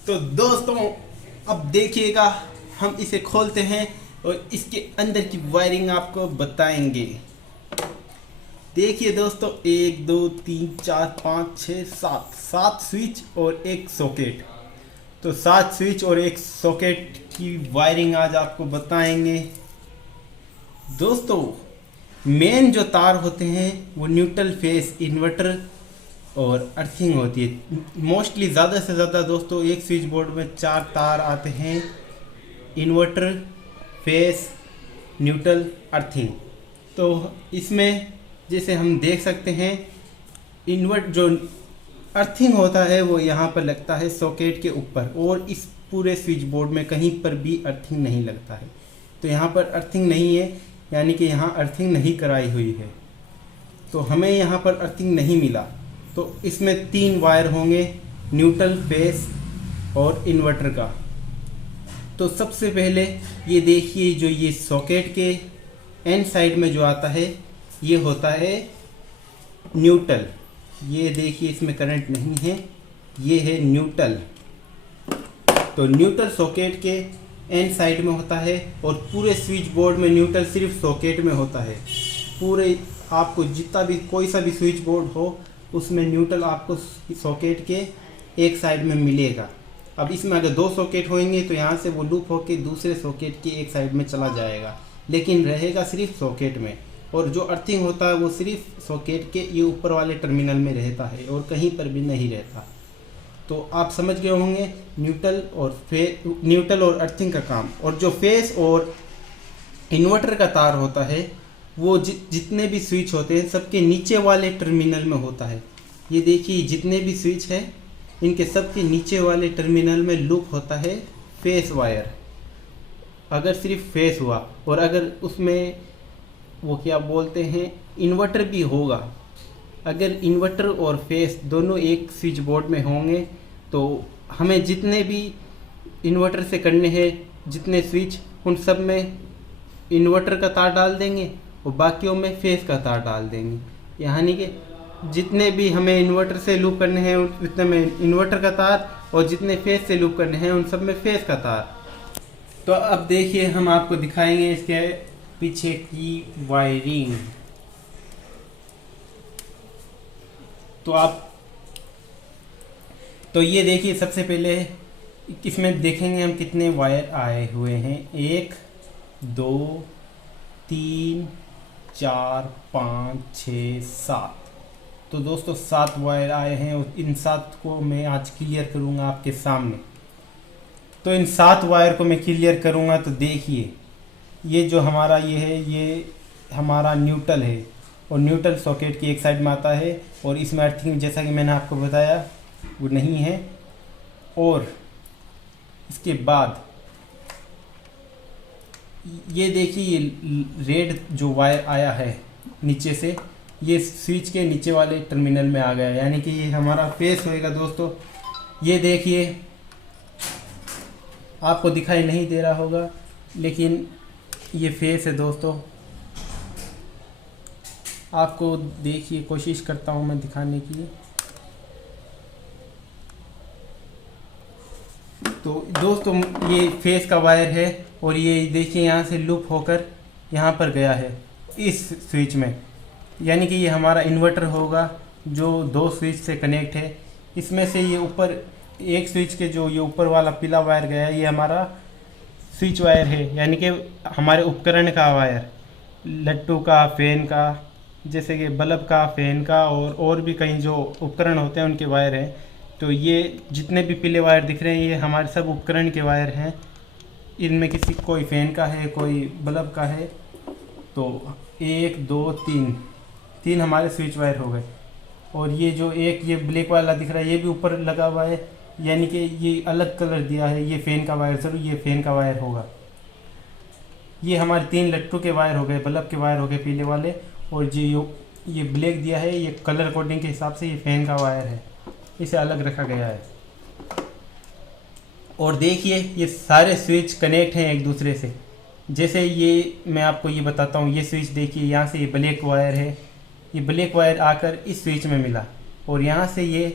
तो दोस्तों अब देखिएगा, हम इसे खोलते हैं और इसके अंदर की वायरिंग आपको बताएंगे। देखिए दोस्तों, 1 2 3 4 5 6 7 स्विच और एक सॉकेट। तो 7 स्विच और एक सॉकेट की वायरिंग आज आपको बताएंगे। दोस्तों मेन जो तार होते हैं वो न्यूट्रल फेस इन्वर्टर और अर्थिंग होती है। मोस्टली ज़्यादा से ज़्यादा दोस्तों एक स्विच बोर्ड में 4 तार आते हैं, इन्वर्टर, फेस, न्यूट्रल, अर्थिंग। तो इसमें जैसे हम देख सकते हैं, जो अर्थिंग होता है वो यहाँ पर लगता है सॉकेट के ऊपर, और इस पूरे स्विच बोर्ड में कहीं पर भी अर्थिंग नहीं लगता है। तो यहाँ पर अर्थिंग नहीं है, यानी कि यहाँ अर्थिंग नहीं कराई हुई है, तो हमें यहाँ पर अर्थिंग नहीं मिला। तो इसमें 3 वायर होंगे, न्यूट्रल, फेस और इन्वर्टर का। तो सबसे पहले ये देखिए, जो ये सॉकेट के एंड साइड में जो आता है ये होता है न्यूट्रल। ये देखिए इसमें करंट नहीं है, ये है न्यूट्रल। तो न्यूट्रल सॉकेट के एंड साइड में होता है, और पूरे स्विच बोर्ड में न्यूट्रल सिर्फ सॉकेट में होता है। पूरे आपको जितना भी कोई सा भी स्विच बोर्ड हो उसमें न्यूट्रल आपको सॉकेट के एक साइड में मिलेगा। अब इसमें अगर 2 सॉकेट होंगे तो यहाँ से वो लूप होके दूसरे सॉकेट के एक साइड में चला जाएगा, लेकिन रहेगा सिर्फ सॉकेट में। और जो अर्थिंग होता है वो सिर्फ सॉकेट के ये ऊपर वाले टर्मिनल में रहता है और कहीं पर भी नहीं रहता। तो आप समझ गए होंगे न्यूट्रल और अर्थिंग का काम। और जो फेस और इन्वर्टर का तार होता है वो जितने भी स्विच होते हैं सबके नीचे वाले टर्मिनल में होता है। ये देखिए जितने भी स्विच हैं इनके सबके नीचे वाले टर्मिनल में लूप होता है फेस वायर। अगर सिर्फ फेस हुआ, और अगर उसमें वो क्या बोलते हैं इन्वर्टर भी होगा, अगर इन्वर्टर और फेस दोनों एक स्विच बोर्ड में होंगे तो हमें जितने भी इन्वर्टर से करने हैं, जितने स्विच, उन सब में इन्वर्टर का तार डाल देंगे और बाकियों में फेस का तार डाल देंगे। यानी कि जितने भी हमें इन्वर्टर से लूप करने हैं उतने में इन्वर्टर का तार, और जितने फेस से लूप करने हैं उन सब में फेस का तार। तो अब देखिए हम आपको दिखाएंगे इसके पीछे की वायरिंग। तो ये देखिए, सबसे पहले इसमें देखेंगे हम कितने वायर आए हुए हैं। 1 2 3 4 5 6 7। तो दोस्तों 7 वायर आए हैं, और इन 7 को मैं आज क्लियर करूंगा आपके सामने। तो इन 7 वायर को मैं क्लियर करूंगा। तो देखिए ये जो हमारा ये है, ये हमारा न्यूट्रल है, और न्यूट्रल सॉकेट की एक साइड में आता है, और इसमें अर्थिंग जैसा कि मैंने आपको बताया वो नहीं है। और इसके बाद ये देखिए, ये रेड जो वायर आया है नीचे से, ये स्विच के नीचे वाले टर्मिनल में आ गया, यानी कि ये हमारा फेस होएगा दोस्तों। ये देखिए आपको दिखाई नहीं दे रहा होगा, लेकिन ये फेस है दोस्तों। आपको देखिए, कोशिश करता हूँ मैं दिखाने की। तो दोस्तों ये फेस का वायर है, और ये देखिए यहाँ से लूप होकर यहाँ पर गया है इस स्विच में, यानी कि ये हमारा इन्वर्टर होगा जो 2 स्विच से कनेक्ट है। इसमें से ये ऊपर एक स्विच के जो ये ऊपर वाला पीला वायर गया है, ये हमारा स्विच वायर है, यानी कि हमारे उपकरण का वायर, लट्टू का, फैन का, जैसे कि बल्ब का, फैन का, और भी कई जो उपकरण होते हैं उनके वायर हैं। तो ये जितने भी पीले वायर दिख रहे हैं ये हमारे सब उपकरण के वायर हैं। इनमें कोई फैन का है, कोई बल्ब का है। तो 1 2 3 हमारे स्विच वायर हो गए। और ये जो एक ये ब्लैक वाला दिख रहा है ये भी ऊपर लगा हुआ है, यानी कि ये अलग कलर दिया है, ये फैन का वायर, ज़रूर ये फैन का वायर होगा। ये हमारे 3 लट्टू के वायर हो गए, बल्ब के वायर हो गए पीले वाले, और जो ये ब्लैक दिया है ये कलर कोडिंग के हिसाब से ये फैन का वायर है, इसे अलग रखा गया है। और देखिए ये सारे स्विच कनेक्ट हैं एक दूसरे से। जैसे ये मैं आपको ये बताता हूँ, ये स्विच देखिए, यहाँ से ये ब्लैक वायर है, ये ब्लैक वायर आकर इस स्विच में मिला, और यहाँ से ये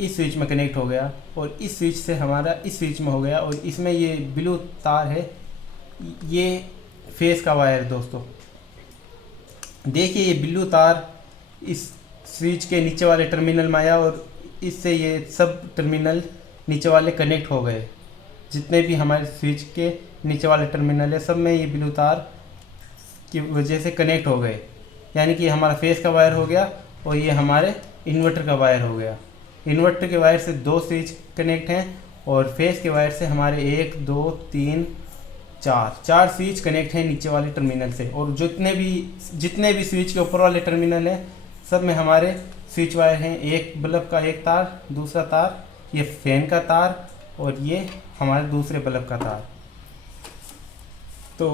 इस स्विच में कनेक्ट हो गया और इस स्विच से हमारा इस स्विच में हो गया और इसमें ये ब्लू तार है, ये फेस का वायर दोस्तों। देखिए ये ब्लू तार इस स्विच के नीचे वाले टर्मिनल में आया और इससे ये सब टर्मिनल नीचे वाले कनेक्ट हो गए। जितने भी हमारे स्विच के नीचे वाले टर्मिनल है सब में ये ब्लू तार की वजह से कनेक्ट हो गए, यानी कि हमारा फेस का वायर हो गया और ये हमारे इन्वर्टर का वायर हो गया। इन्वर्टर के वायर से 2 स्विच कनेक्ट हैं और फेस के वायर से हमारे 1 2 3 4 स्विच कनेक्ट हैं नीचे वाले टर्मिनल से। और जितने भी स्विच के ऊपर वाले टर्मिनल हैं सब में हमारे स्विच वायर हैं। एक बल्ब का एक तार, दूसरा तार ये फैन का तार और ये हमारे दूसरे बल्ब का तार। तो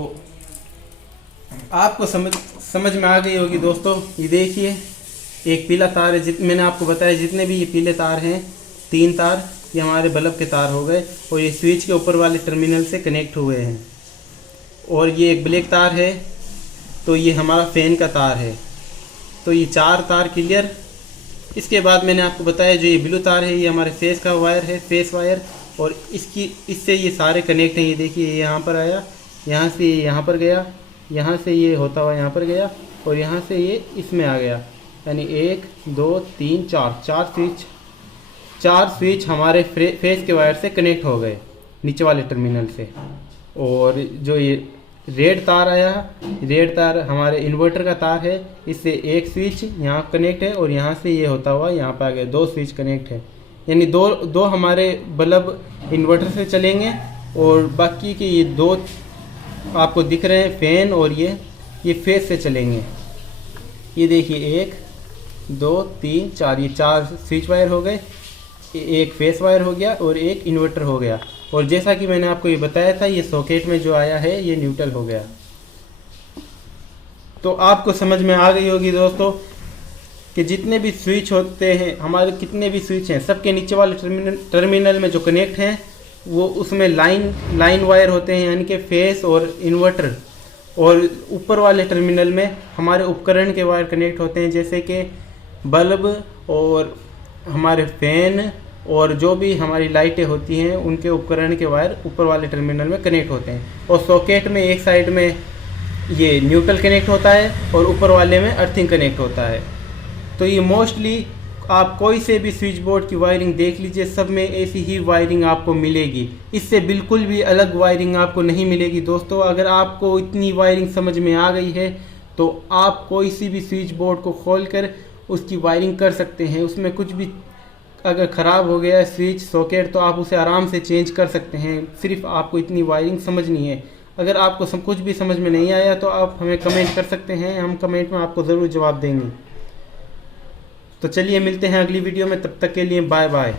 आपको समझ में आ गई होगी दोस्तों। ये देखिए एक पीला तार है, मैंने आपको बताया जितने भी ये पीले तार हैं 3 तार ये हमारे बल्ब के तार हो गए और ये स्विच के ऊपर वाले टर्मिनल से कनेक्ट हुए हैं। और ये एक ब्लैक तार है तो ये हमारा फैन का तार है। तो ये 4 तार क्लियर। इसके बाद मैंने आपको बताया जो ये ब्लू तार है ये हमारे फेस का वायर है, फेस वायर, और इससे ये सारे कनेक्ट हैं। ये देखिए ये यहाँ पर आया, यहाँ से ये यहाँ पर गया, यहाँ से ये होता हुआ यहाँ पर गया और यहाँ से ये इसमें आ गया, यानी 1 2 3 4 स्विच हमारे फेस के वायर से कनेक्ट हो गए नीचे वाले टर्मिनल से। और जो ये रेड तार आया, रेड तार हमारे इन्वर्टर का तार है, इससे 1 स्विच यहाँ कनेक्ट है और यहाँ से ये होता हुआ यहाँ पर आ गया, 2 स्विच कनेक्ट है, यानी दो हमारे बल्ब इन्वर्टर से चलेंगे और बाकी के ये 2 आपको दिख रहे हैं फैन और ये फेस से चलेंगे। ये देखिए 1 2 3 4 ये 4 स्विच वायर हो गए, एक फेस वायर हो गया और एक इन्वर्टर हो गया। और जैसा कि मैंने आपको ये बताया था ये सॉकेट में जो आया है ये न्यूट्रल हो गया। तो आपको समझ में आ गई होगी दोस्तों कि जितने भी स्विच होते हैं हमारे, कितने भी स्विच हैं सबके नीचे वाले टर्मिनल में जो कनेक्ट हैं वो उसमें लाइन वायर होते हैं, यानी कि फेस और इन्वर्टर। और ऊपर वाले टर्मिनल में हमारे उपकरण के वायर कनेक्ट होते हैं, जैसे कि बल्ब और हमारे फैन और जो भी हमारी लाइटें होती हैं उनके उपकरण के वायर ऊपर वाले टर्मिनल में कनेक्ट होते हैं। और सॉकेट में एक साइड में ये न्यूट्रल कनेक्ट होता है और ऊपर वाले में अर्थिंग कनेक्ट होता है। तो ये मोस्टली आप कोई से भी स्विच बोर्ड की वायरिंग देख लीजिए, सब में ऐसी ही वायरिंग आपको मिलेगी, इससे बिल्कुल भी अलग वायरिंग आपको नहीं मिलेगी दोस्तों। अगर आपको इतनी वायरिंग समझ में आ गई है तो आप कोई सी भी स्विच बोर्ड को खोलकर उसकी वायरिंग कर सकते हैं। उसमें कुछ भी अगर ख़राब हो गया स्विच सॉकेट तो आप उसे आराम से चेंज कर सकते हैं, सिर्फ आपको इतनी वायरिंग समझनी है। अगर आपको कुछ भी समझ में नहीं आया तो आप हमें कमेंट कर सकते हैं, हम कमेंट में आपको ज़रूर जवाब देंगे। तो चलिए मिलते हैं अगली वीडियो में, तब तक के लिए बाय बाय।